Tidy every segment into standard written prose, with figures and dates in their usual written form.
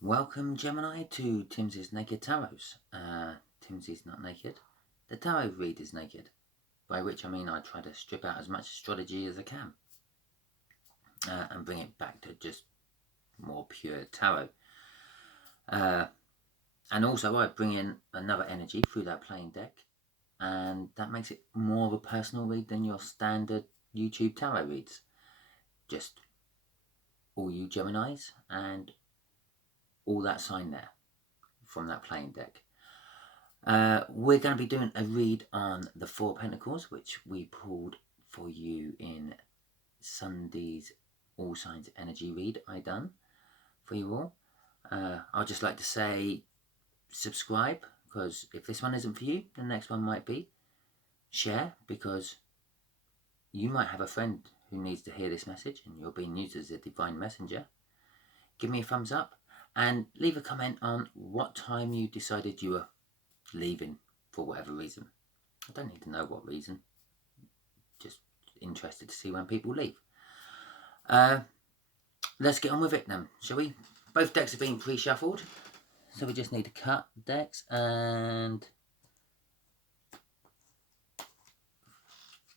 Welcome, Gemini, to Timsy's Naked Tarots. Timsy's not naked. The tarot read is naked, by which I mean I try to strip out as much astrology as I can and bring it back to just more pure tarot. And also I bring in another energy through that playing deck, and that makes it more of a personal read than your standard YouTube tarot reads. Just all you Geminis and all that sign there from that playing deck. We're going to be doing a read on the Four of Pentacles, which we pulled for you in Sunday's All Signs Energy read I done for you all. I'd just like to say subscribe, because if this one isn't for you, the next one might be. Share, because you might have a friend who needs to hear this message and you're being used as a divine messenger. Give me a thumbs up and leave a comment on what time you decided you were leaving for whatever reason. I don't need to know what reason, just interested to see when people leave. Let's get on with it then, shall we? Both decks have been pre-shuffled, so we just need to cut decks and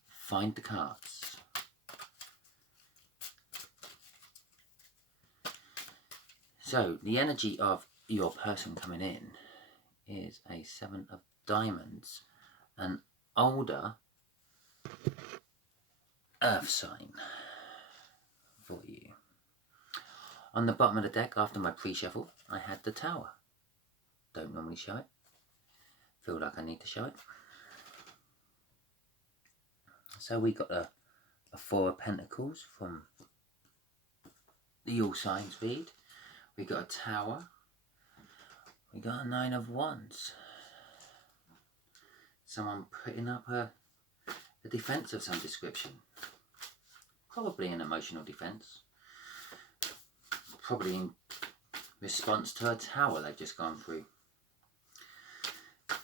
find the cards. So the energy of your person coming in is a Seven of Diamonds, an older earth sign for you. On the bottom of the deck, after my pre-shuffle, I had the Tower. Don't normally show it. Feel like I need to show it. So we got a Four of Pentacles from the All Signs read. We got a Tower. We got a Nine of Wands. Someone putting up a defense of some description. Probably an emotional defense. Probably in response to a tower they've just gone through.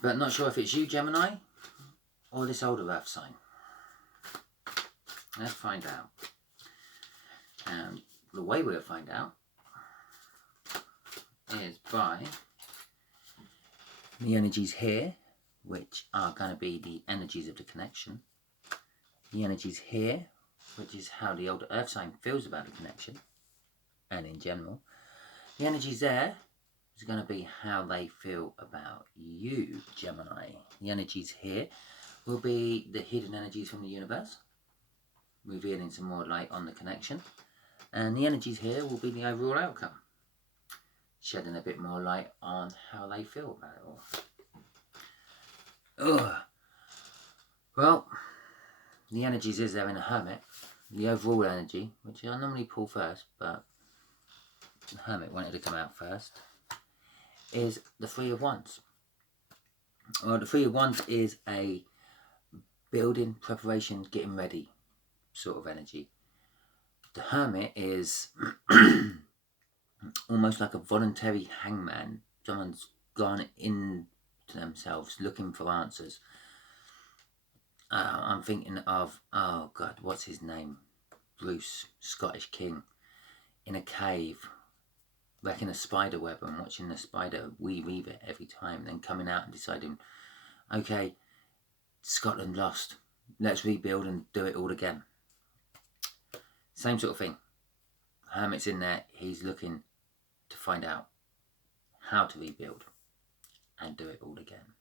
But not sure if it's you, Gemini, or this older earth sign. Let's find out. And the way we'll find out is by the energies here, which are going to be the energies of the connection. The energies here, which is how the older earth sign feels about the connection, and in general. The energies there is going to be how they feel about you, Gemini. The energies here will be the hidden energies from the universe, revealing some more light on the connection. And the energies here will be the overall outcome, shedding a bit more light on how they feel about it all. Ugh. Well, the energies is there in a Hermit. The overall energy, which I normally pull first, but the Hermit wanted to come out first, is the Three of Wands. Well, the Three of Wands is a building, preparation, getting ready sort of energy. The Hermit is almost like a voluntary hangman. Someone's gone into themselves looking for answers. I'm thinking of, oh God, what's his name? Bruce, Scottish king, in a cave, wrecking a spider web and watching the spider weave it every time, then coming out and deciding, okay, Scotland lost, let's rebuild and do it all again. Same sort of thing. Hermit's in there, he's looking to find out how to rebuild and do it all again.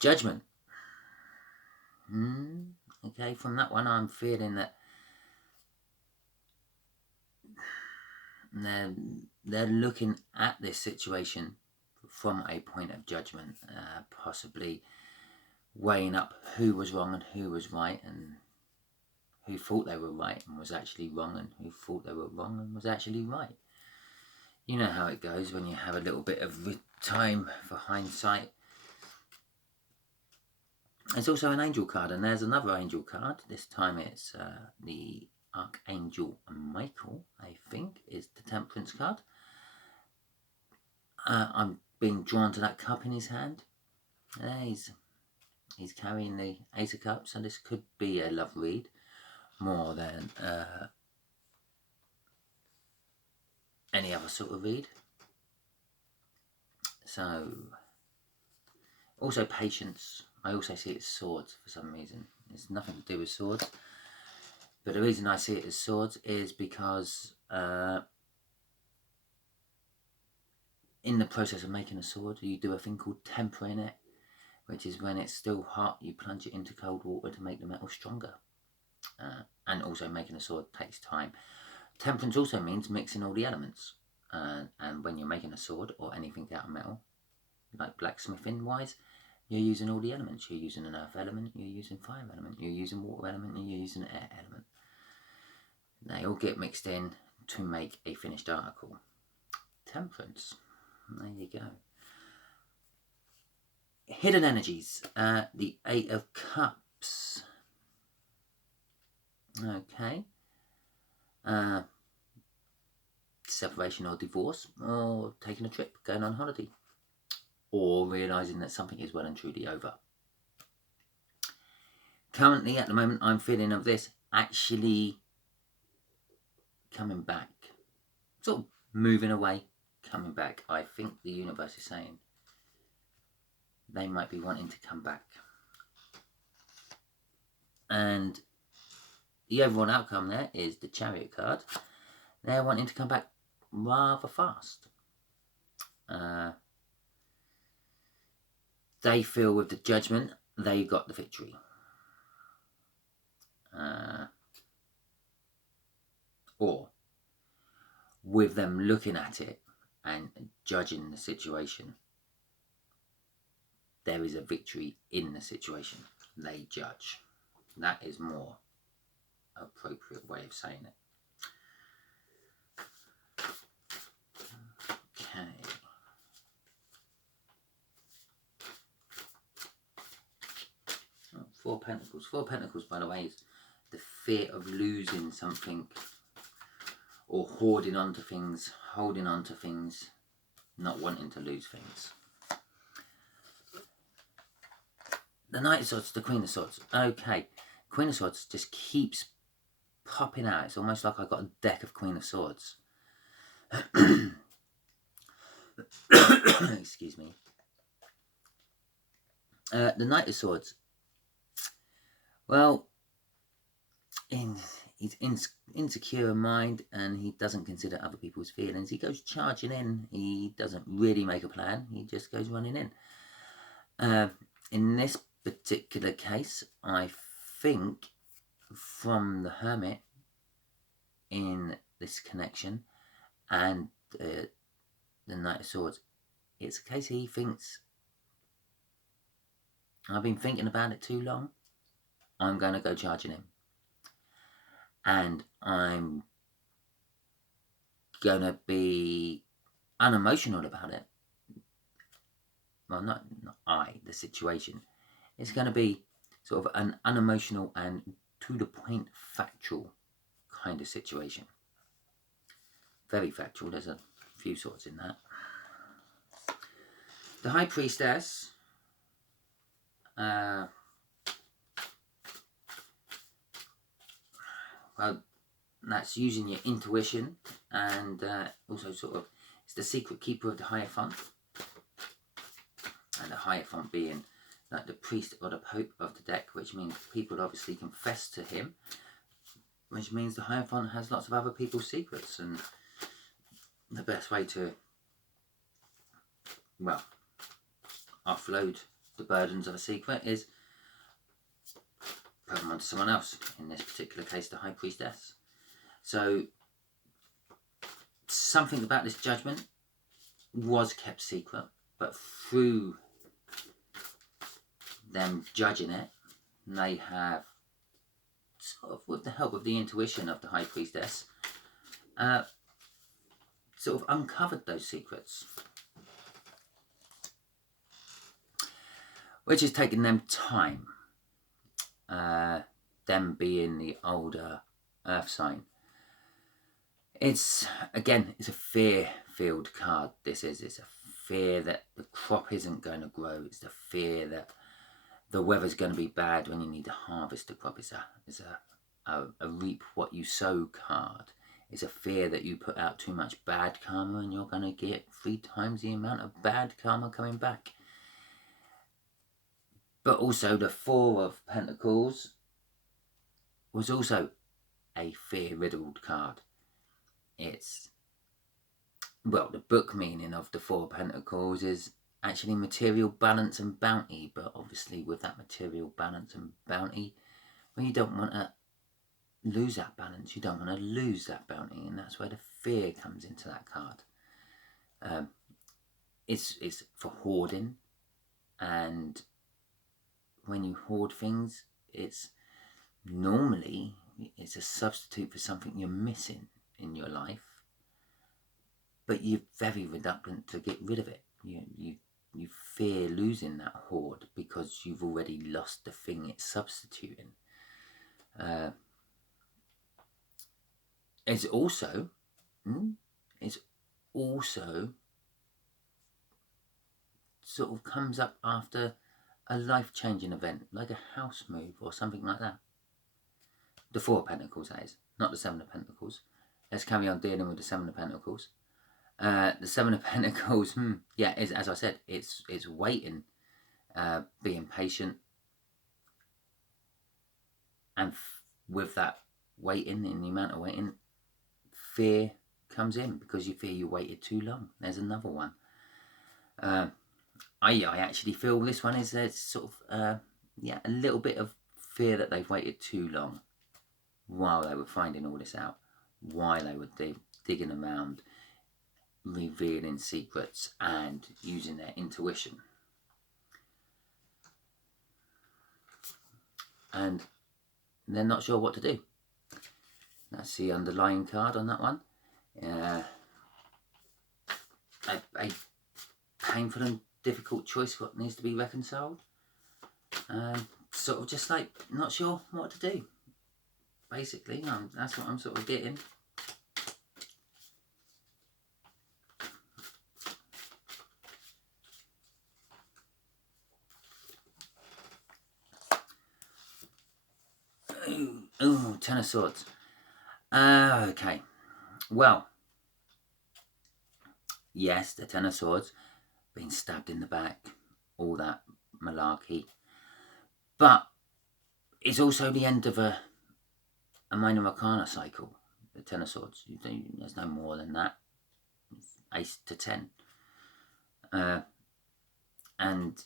Judgment. Okay, from that one I'm feeling that they're looking at this situation from a point of judgment, possibly weighing up who was wrong and who was right, and who thought they were right and was actually wrong, and who thought they were wrong and was actually right. You know how it goes when you have a little bit of time for hindsight. There's also an angel card, and there's another angel card. This time it's the Archangel Michael, I think, is the Temperance card. I'm being drawn to that cup in his hand. He's carrying the Ace of Cups, so this could be a love read more than any other sort of read. So, also patience. I also see it as swords for some reason. It's nothing to do with swords. But the reason I see it as swords is because in the process of making a sword, you do a thing called tempering it, which is when it's still hot, you plunge it into cold water to make the metal stronger. And also making a sword takes time. Temperance also means mixing all the elements. And when you're making a sword or anything out of metal, like blacksmithing wise, you're using all the elements. You're using an earth element, you're using fire element, you're using water element, and you're using air element. They all get mixed in to make a finished article. Temperance. There you go. Hidden energies. The 8 of Cups. Okay. Separation or divorce, or taking a trip, going on holiday, or realising that something is well and truly over. Currently, at the moment, I'm feeling of this actually coming back. Sort of moving away, coming back. I think the universe is saying they might be wanting to come back. And the overall outcome there is the Chariot card. They're wanting to come back rather fast. They feel with the Judgment, they got the victory. Or with them looking at it and judging the situation, there is a victory in the situation. They judge. That is more appropriate way of saying it. Okay. Oh, 4 Pentacles. 4 Pentacles, by the way, is the fear of losing something, or hoarding onto things, holding onto things, not wanting to lose things. The Knight of Swords, the Queen of Swords. Okay, Queen of Swords just keeps popping out. It's almost like I've got a deck of Queen of Swords. Excuse me. The Knight of Swords. Well, he's insecure in mind, and he doesn't consider other people's feelings. He goes charging in. He doesn't really make a plan. He just goes running in. In this particular case, I think from the Hermit in this connection and the Knight of Swords, it's a case he thinks, I've been thinking about it too long, I'm going to go charging him. And I'm going to be unemotional about it. Well, not the situation. It's going to be sort of an unemotional and to the point factual kind of situation. Very factual. There's a few sorts in that. The High Priestess. Well, that's using your intuition, and also sort of it's the secret keeper of the Hierophant, and the Hierophant being like the priest or the pope of the deck, which means people obviously confess to him, which means the Hierophant has lots of other people's secrets, and the best way to, well, offload the burdens of a secret is put them onto someone else, in this particular case the High Priestess. So something about this judgment was kept secret, but through them judging it, they have, sort of with the help of the intuition of the High Priestess, sort of uncovered those secrets, which has taken them time, them being the older earth sign. It's, again, it's a fear-filled card. It's a fear that the crop isn't going to grow. It's the fear that the weather's going to be bad when you need to harvest the crop. It's a reap what you sow card. It's a fear that you put out too much bad karma and you're going to get 3 times the amount of bad karma coming back. But also the Four of Pentacles was also a fear-riddled card. It's, well, the book meaning of the Four of Pentacles is actually material balance and bounty. But obviously with that material balance and bounty, well, you don't want to lose that balance. You don't want to lose that bounty. And that's where the fear comes into that card. It's for hoarding. And when you hoard things, it's normally it's a substitute for something you're missing in your life, but you're very reluctant to get rid of it. You fear losing that hoard because you've already lost the thing it's substituting. It's also sort of comes up after a life-changing event, like a house move or something like that. The Four of Pentacles, that is, not the Seven of Pentacles. Let's carry on dealing with the Seven of Pentacles. The Seven of Pentacles, yeah, is, as I said, it's waiting, being patient, and with that waiting, in the amount of waiting, fear comes in because you fear you waited too long. There's another one. I actually feel this one is sort of yeah, a little bit of fear that they've waited too long while they were finding all this out, while they were digging around, revealing secrets and using their intuition. And they're not sure what to do. That's the underlying card on that one. A painful and difficult choice what needs to be reconciled. Sort of just like not sure what to do. Basically, that's what I'm sort of getting. Ooh, Ten of Swords. Okay. Well, yes, the Ten of Swords, being stabbed in the back, all that malarkey. But it's also the end of a minor arcana cycle, the Ten of Swords. There's no more than that. It's Ace to 10. And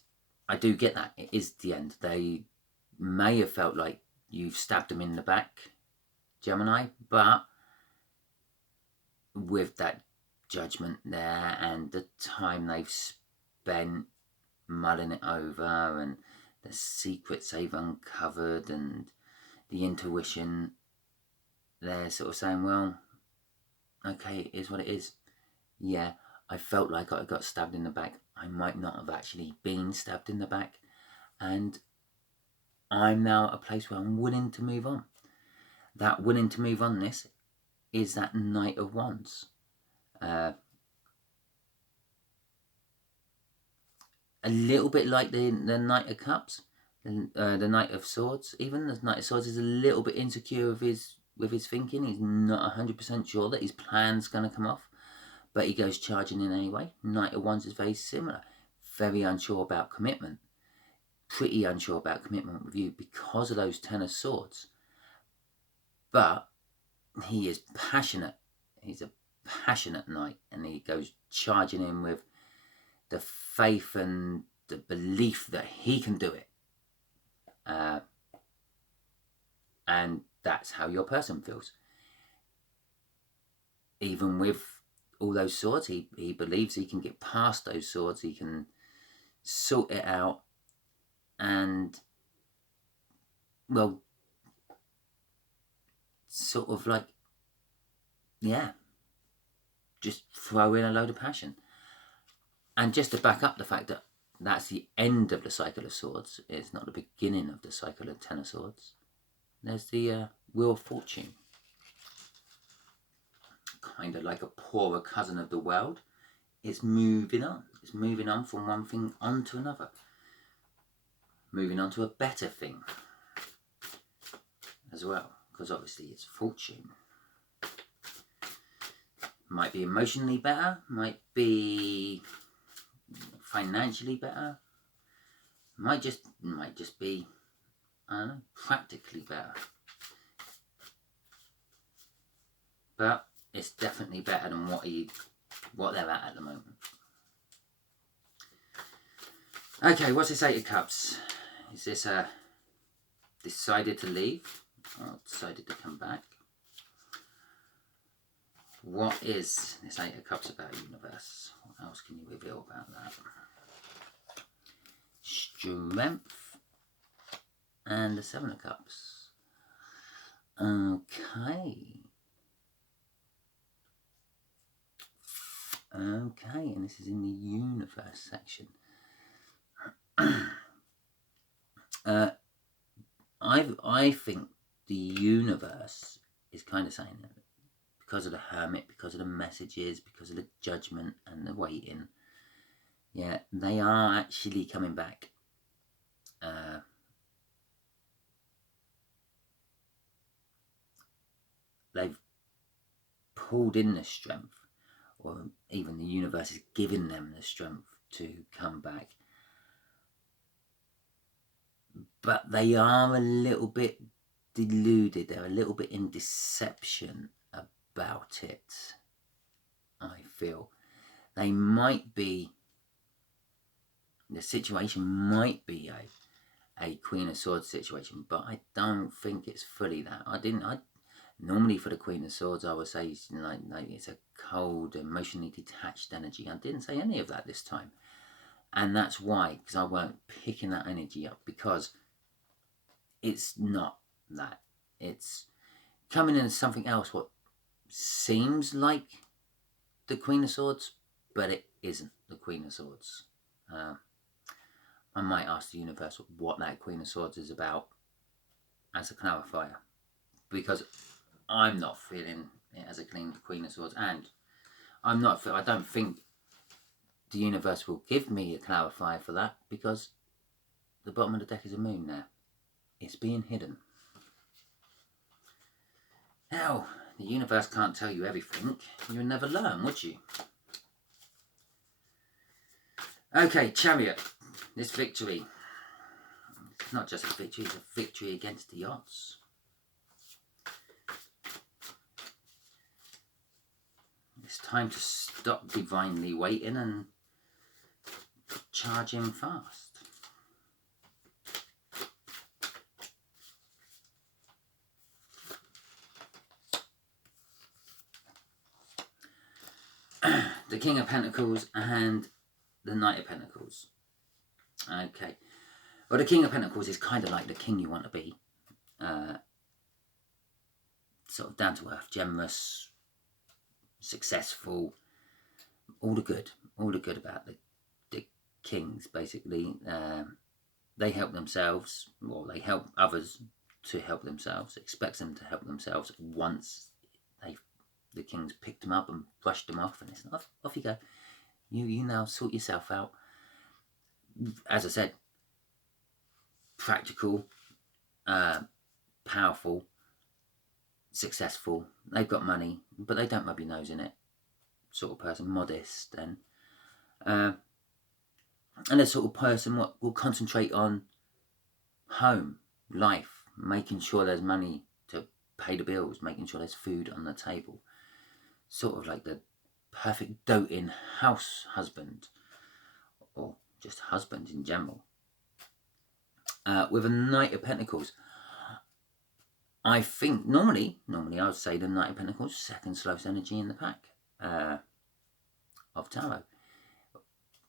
I do get that. It is the end. They may have felt like you've stabbed them in the back, Gemini, but with that judgment there and the time they've spent mulling it over and the secrets they've uncovered and the intuition, they're sort of saying, well, okay, it is what it is. Yeah, I felt like I got stabbed in the back. I might not have actually been stabbed in the back. And I'm now at a place where I'm willing to move on. That willing to move on this is that Knight of Wands. A little bit like the Knight of Cups, the Knight of Swords. Even the Knight of Swords is a little bit insecure with his thinking. He's not 100% sure that his plan's going to come off, but he goes charging in anyway. Knight of Wands is very similar. Very unsure about commitment. Pretty unsure about commitment with you because of those Ten of Swords. But he is passionate. He's a passionate knight, and he goes charging in with the faith and the belief that he can do it. And that's how your person feels. Even with all those swords, he believes he can get past those swords. He can sort it out and, well, sort of like, yeah, just throw in a load of passion. And just to back up the fact that that's the end of the cycle of swords, it's not the beginning of the cycle of Ten of Swords. There's the Wheel of Fortune. Kind of like a poorer cousin of the world. It's moving on. It's moving on from one thing onto another. Moving on to a better thing as well. Because obviously it's fortune. Might be emotionally better, might be financially better, might just be, I don't know, practically better. But it's definitely better than what they're at the moment. Okay, what's this Eight of Cups? Is this a decided to leave or decided to come back? What is this Eight of Cups about, universe? What else can you reveal about that? Strength and the Seven of Cups. Okay. Okay, and this is in the universe section. I think the universe is kind of saying that because of the Hermit, because of the messages, because of the judgment and the waiting, yeah, they are actually coming back. They've pulled in the strength, or even the universe is giving them the strength to come back. But they are a little bit deluded. They're a little bit in deception about it, I feel. They might be, the situation might be a Queen of Swords situation, but I don't think it's fully that. Normally for the Queen of Swords, I would say like it's a cold, emotionally detached energy. I didn't say any of that this time. And that's why, because I weren't picking that energy up, because it's not that. It's coming in as something else, what seems like the Queen of Swords, but it isn't the Queen of Swords. I might ask the universe what that Queen of Swords is about as a clarifier, because I'm not feeling it as a Queen of Swords, and I don't think the universe will give me a clarifier for that, because the bottom of the deck is a moon there. It's being hidden. Now, the universe can't tell you everything. You'd never learn, would you? Okay, Chariot. This victory. It's not just a victory, it's a victory against the odds. It's time to stop divinely waiting and charge in fast. The King of Pentacles and the Knight of Pentacles. Okay. Well, the King of Pentacles is kind of like the king you want to be. Sort of down to earth, generous, successful, all the good about the kings, basically. They help themselves, or they help others to help themselves, expects them to help themselves once the king's picked them up and brushed them off, and it's off you go. You now sort yourself out. As I said, practical, powerful, successful. They've got money, but they don't rub your nose in it. Sort of person, modest, and a sort of person what will concentrate on home, life, making sure there's money to pay the bills, making sure there's food on the table. Sort of like the perfect doting house husband, or just husband in general. With a Knight of Pentacles, I think normally I would say the Knight of Pentacles, second slowest energy in the pack of tarot.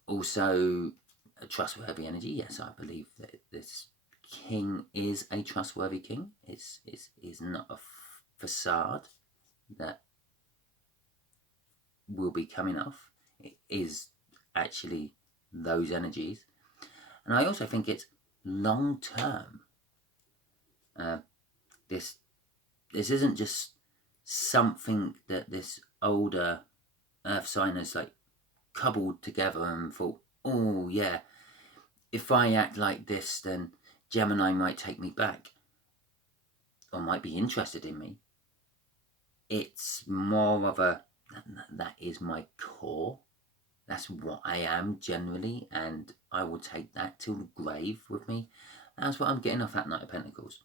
Also a trustworthy energy. Yes, I believe that this king is a trustworthy king. It's not a facade that will be coming off. It is actually those energies. And I also think it's long term. This isn't just something that this older earth sign has like cobbled together and thought, oh yeah, if I act like this, then Gemini might take me back, or might be interested in me. It's more of a, that is my core. That's what I am generally, and I will take that till the grave with me. That's what I'm getting off that Knight of Pentacles.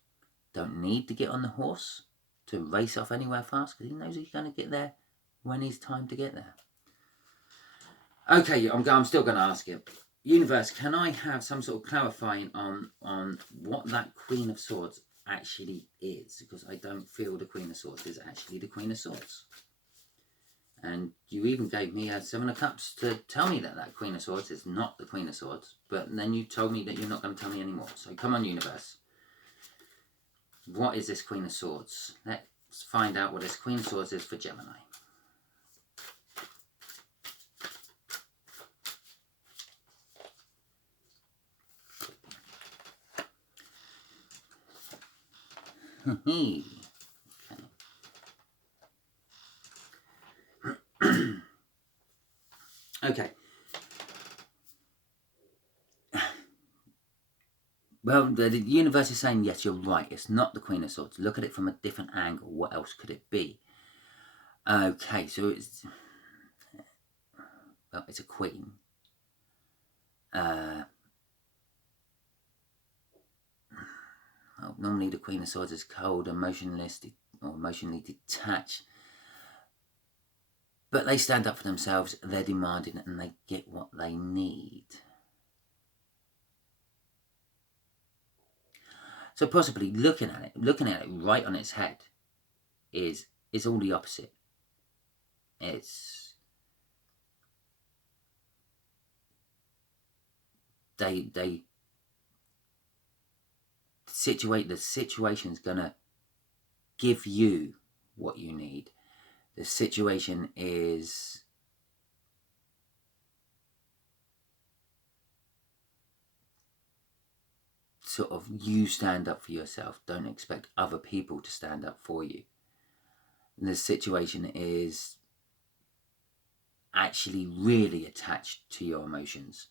Don't need to get on the horse to race off anywhere fast, because he knows he's going to get there when it's time to get there. Okay, I'm still going to ask you. Universe, can I have some sort of clarifying on what that Queen of Swords actually is? Because I don't feel the Queen of Swords is actually the Queen of Swords. And you even gave me a 7 of Cups to tell me that that Queen of Swords is not the Queen of Swords. But then you told me that you're not going to tell me anymore. So come on, Universe. What is this Queen of Swords? Let's find out what this Queen of Swords is for Gemini. Okay. Okay. Well, the universe is saying, yes, you're right. It's not the Queen of Swords. Look at it from a different angle. What else could it be? Okay, so it's... Well, it's a queen. Well, normally the Queen of Swords is cold, emotionless, or emotionally detached. But they stand up for themselves, they're demanding, and they get what they need. So possibly looking at it right on its head is all the opposite. It's the situation's gonna give you what you need. The situation is sort of, you stand up for yourself. Don't expect other people to stand up for you. And the situation is actually really attached to your emotions.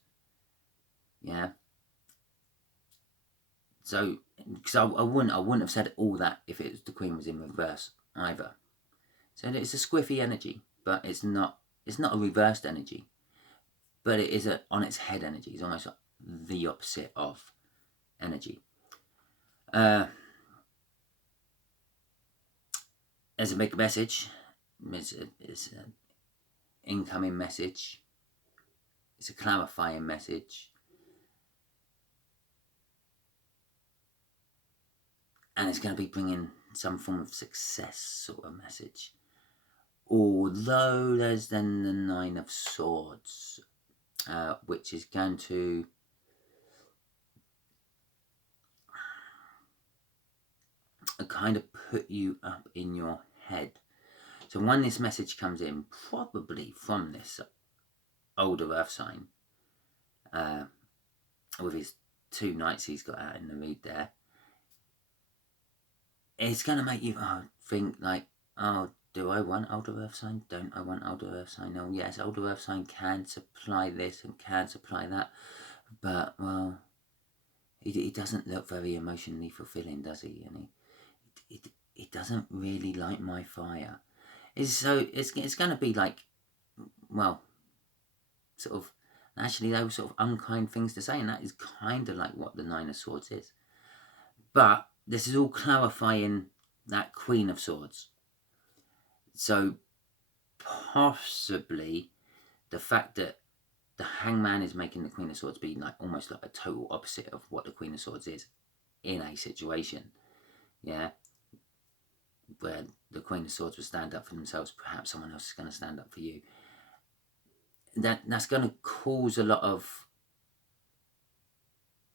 Yeah. So, because I wouldn't have said all that if the Queen was in reverse either. So it's a squiffy energy, but it's not a reversed energy, but it is on its head energy. It's almost like the opposite of energy. There's a big message. It's an incoming message. It's a clarifying message. And it's going to be bringing some form of success sort of message. Although there's then the 9 of Swords, which is going to kind of put you up in your head. So when this message comes in, probably from this older earth sign, with his 2 knights he's got out in the read there, it's going to make you think like, oh, do I want older earth sign? Don't I want older earth sign? Oh yes, older earth sign can supply this and can supply that, but well, he doesn't look very emotionally fulfilling, does he? And he doesn't really light my fire. It's going to be like, well, sort of, actually those sort of unkind things to say, and that is kind of like what the 9 of Swords is. But this is all clarifying that Queen of Swords. So possibly the fact that the Hangman is making the Queen of Swords be like almost like a total opposite of what the Queen of Swords is in a situation. Yeah. Where the Queen of Swords would stand up for themselves, perhaps someone else is going to stand up for you. That's going to cause a lot of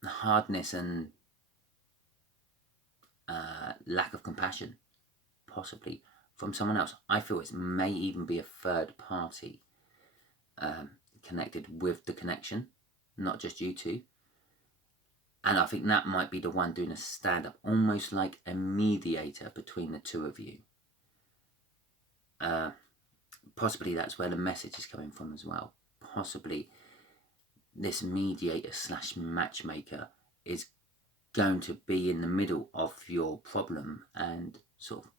hardness and lack of compassion, possibly, from someone else. I feel it may even be a third party connected with the connection, not just you two. And I think that might be the one doing a stand-up, almost like a mediator between the two of you. Possibly that's where the message is coming from as well. Possibly this mediator / matchmaker is going to be in the middle of your problem and sort of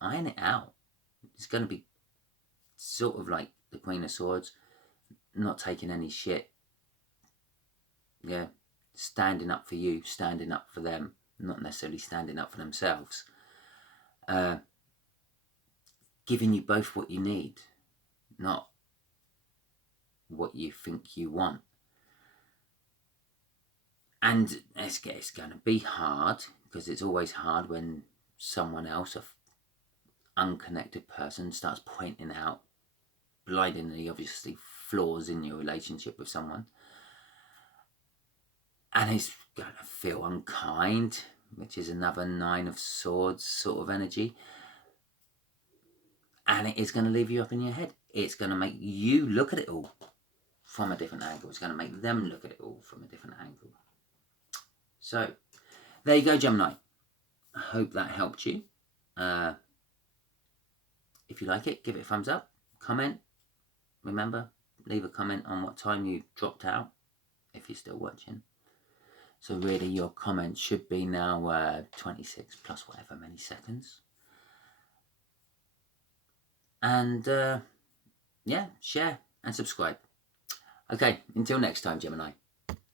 iron it out. It's going to be sort of like the Queen of Swords, not taking any shit. Yeah, standing up for you, standing up for them, not necessarily standing up for themselves. Giving you both what you need, not what you think you want. And it's going to be hard, because it's always hard when someone else, an unconnected person, starts pointing out blindingly, obviously, flaws in your relationship with someone. And it's going to feel unkind, which is another Nine of Swords sort of energy. And it is going to leave you up in your head. It's going to make you look at it all from a different angle. It's going to make them look at it all from a different angle. So, there you go, Gemini. I hope that helped you. If you like it, give it a thumbs up. Comment. Remember, leave a comment on what time you dropped out, if you're still watching. So really, your comment should be now 26 plus whatever many seconds. And yeah, share and subscribe. Okay, until next time, Gemini.